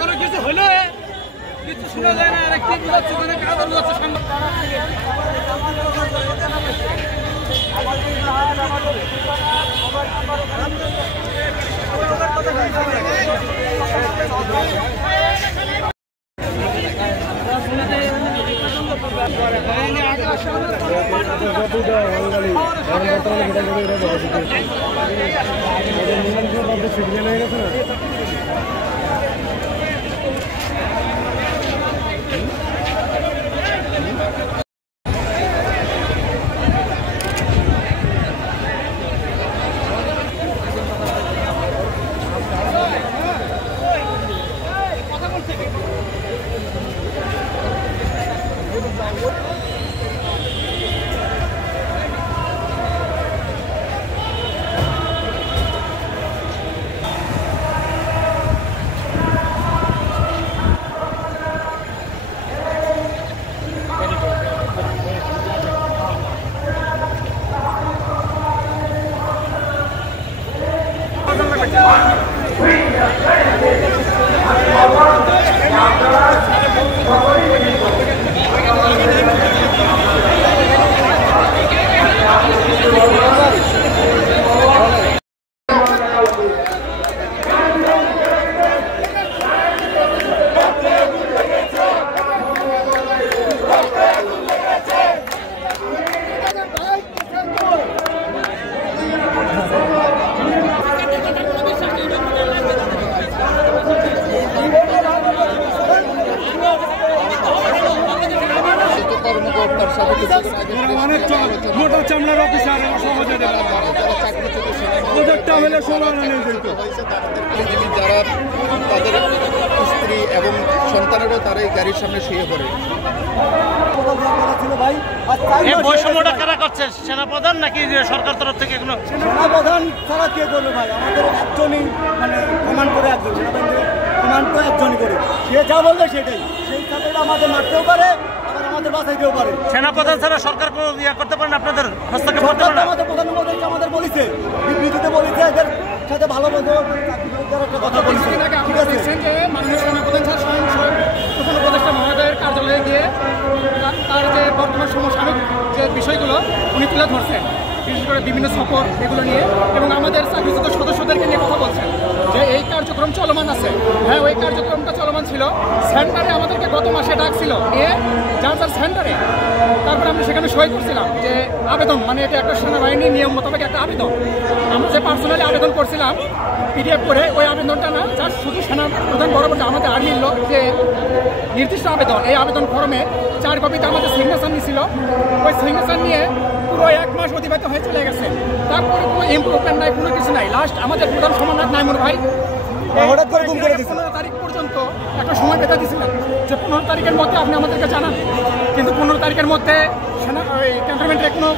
কোনো কিছু হলে কিছু শোনা যায় না, কি বুঝাচ্ছে মানে কাদের বুঝাচ্ছে সামনে মোটা চামড়ার অফিসার সমাজে যারা তাদের স্ত্রী এবং সন্তানেরও তারা এই গাড়ির সামনে শুয়ে পড়ে। বৈষম্যটা কারা করছে, সেনাপ্রধান নাকি সরকার তরফ থেকে? কোনো সেনাপ্রধান ছাড়া কে করবে ভাই? আমাদের একজনই মানে কমান্ড করে, একজন সেনাবাহিনী কমান্ড তো একজনই করে, সে যা বলবে সেটাই। সেই ছাত্রটা আমাদের মারতেও পারে, আবার আমাদের বাঁচাইতেও পারে। সেনাপ্রধান ছাড়া সরকার কোনো ইয়া করতে পারেন, আপনাদের হস্তক্ষেপ করতে পারেন? আমাদের প্রধানমন্ত্রী আমাদের বলেছে, বিবৃতিতে বলেছে এদের সাথে ভালো মতো একটা কথা বলছে। ঠিক আছে, মাননীয় সেনাপ্রধান স্যার প্রধান উপদেষ্টা মহোদয়ের কার্যালয়ে গিয়ে তার যে বর্তমান সমসাময়িক যে বিষয়গুলো উনি তুলে ধরছেন, বিশেষ করে বিভিন্ন সফর এগুলো নিয়ে, এবং আমাদের চাকরিচ্যুত সদস্যদেরকে নিয়ে কথা বলছেন যে এই কার্যক্রম চলমান আছে। হ্যাঁ, ওই কার্যক্রমটা চলমান ছিল। সেন্টারে আমাদেরকে গত মাসে ডাকছিল নিয়ে যার সেন্টারে, তারপরে আমরা সেখানে সই করছিলাম যে আবেদন, মানে এটা একটা সেনাবাহিনীর নিয়ম মোতাবেক একটা আবেদন। আমরা যে পার্সোনালি আবেদন করছিলাম পিডিএফ করে, ওই আবেদনটা না, যার শুধু সেনাপ্রধান বরাবর আমাদের আর্মির লোক যে নির্দিষ্ট আবেদন, এই আবেদন ফর্মে 4 কপিতে আমাদের সিগনেচার নিয়েছিল। ওই সিগনেচার নিয়ে পুরো 1 মাস অতিবাহিত হয়ে চলে গেছে, তারপরে কোনো ইমপ্রুভমেন্ট নাই, কোনো কিছু নাই। লাস্ট আমাদের প্রধান সমন্বয়ক নাইমুর ভাই 15 তারিখ পর্যন্ত একটা সময় বেঁধে দিয়েছিলেন যে 15 তারিখের মধ্যে আপনি আমাদেরকে জানান, কিন্তু 15 তারিখের মধ্যে সেনা ক্যান্টনমেন্টের কোনো